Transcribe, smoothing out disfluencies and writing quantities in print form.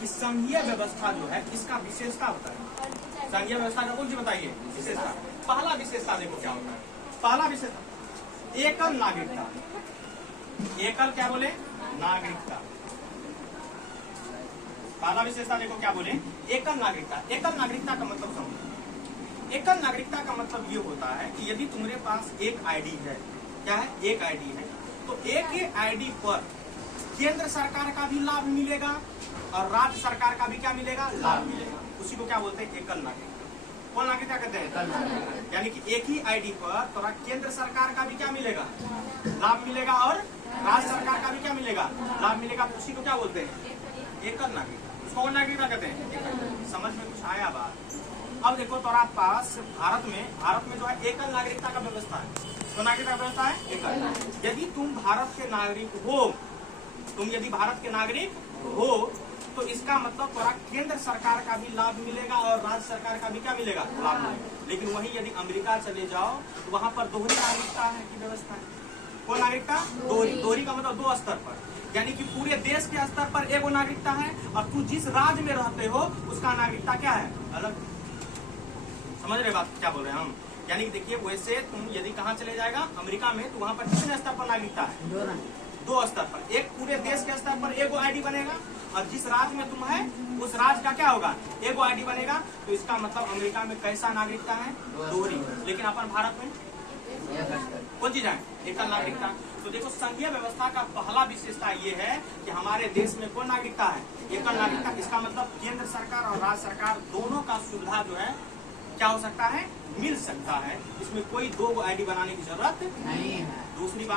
कि संघीय व्यवस्था जो है इसका विशेषता बताए। संघीय व्यवस्था का कौन सी बताइए विशेषता। पहला विशेषता देखो क्या होता है। पहला विशेषता एकल नागरिकता। एकल क्या बोले नागरिकता। पहला विशेषता देखो क्या बोले एकल नागरिकता। एकल नागरिकता का मतलब समझो। एकल नागरिकता का मतलब ये होता है कि यदि तुम्हारे पास एक आईडी है, क्या है एक आईडी है, तो एक ही आईडी पर केंद्र सरकार का भी लाभ मिलेगा और राज्य सरकार का भी क्या मिलेगा लाभ मिलेगा। उसी को क्या बोलते हैं एकल नागरिकता। कौन नागरिकता कहते हैं। यानी कि एक ही आईडी पर थोड़ा केंद्र सरकार का भी क्या मिलेगा लाभ मिलेगा और राज्य सरकार का भी क्या मिलेगा लाभ मिलेगा। तो उसी को क्या बोलते हैं एकल नागरिकता। उसको कौन नागरिकता कहते हैं। समझ में कुछ आया बात। अब देखो तुम्हारा पास भारत में जो है एकल नागरिकता का व्यवस्था है। तो नागरिकता का व्यवस्था है एकल। यदि तुम भारत के नागरिक हो, तुम यदि भारत के नागरिक हो तो इसका मतलब थोड़ा केंद्र सरकार का भी लाभ मिलेगा और राज्य सरकार का भी क्या मिलेगा लाभ मिलेगा। लेकिन वहीं यदि अमेरिका चले जाओ तो वहां पर दोहरी नागरिकता है की व्यवस्था है। कौन नागरिकता दोहरी का मतलब दो स्तर पर, यानी कि पूरे देश के स्तर पर एगो नागरिकता है और तू जिस राज्य में रहते हो उसका नागरिकता क्या है अलग। समझ रहे बात क्या बोल रहे हैं हम। यानी कि देखिए वैसे तुम यदि कहाँ चले जाएगा अमेरिका में तो वहां पर कितने स्तर पर नागरिकता है दो स्तर पर। एक पूरे देश के स्तर पर एगो आईडी बनेगा और जिस राज्य में तुम है उस राज्य का क्या होगा एगो आईडी बनेगा। तो इसका मतलब अमेरिका में कैसा नागरिकता है दोहरी। लेकिन अपन भारत में कौन चीज है एकल नागरिकता। तो देखो संघीय व्यवस्था का पहला विशेषता ये है कि हमारे देश में कौन नागरिकता है एकल नागरिकता। इसका मतलब केंद्र सरकार और राज्य सरकार दोनों का सुविधा जो है क्या हो सकता है मिल सकता है। इसमें कोई दो आईडी बनाने की जरूरत नहीं है। दूसरी बात